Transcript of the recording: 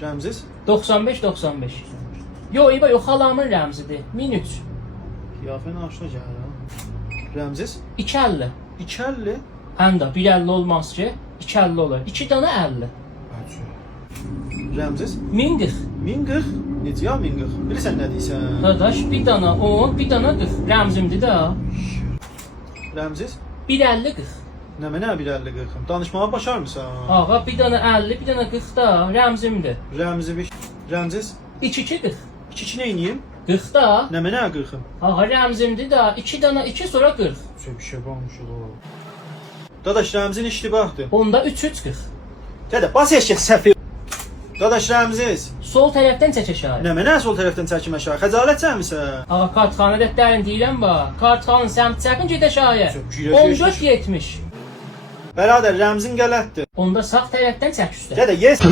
Rəmziz? 95-95. Yo, İba, yo, xalamın rəmzidir. 1003. Qiyafən aşına gəlir ha. Rəmziz? 250. 250. Həm də 150 olmaz ki, 250 olur. 2 dana 50. Rəmziz? 1040. 1040. Necə ya 1040? Bilirsən nə deyirsən? Qardaş, bir dana 10, bir dana 40. Rəmzimdir də. Rəmziz? 150 40. Nə mənə 150 40. Danışmağa başarmısan? Ağa, bir dana 50, bir dana 40 da. Rəmzimdir. Rəmziz? 2-2 40. 2 nə edeyim? 40 da. Nə mənə 40? Ağa, rəmzimdir də. 2 dana 2 sonra 40. Bir şey varmış o. Dadaş Rəmzin iştibahdır. Onda 3-3 40. Dədə bas eşək səfi. Dadaş Rəmziz. Sol tərəfdən çək aşağı. Nə mənə sol tərəfdən çəkim aşağı? Xəcalət çəkmisən? Ağa, kartxana dəftərin deyirəm bax. Kartxanın səmt çəkin ged aşağıya. 14-70. Bərabər Rəmzin qələtdir. Onda sağ tərəfdən çək üstə. Dədə yes.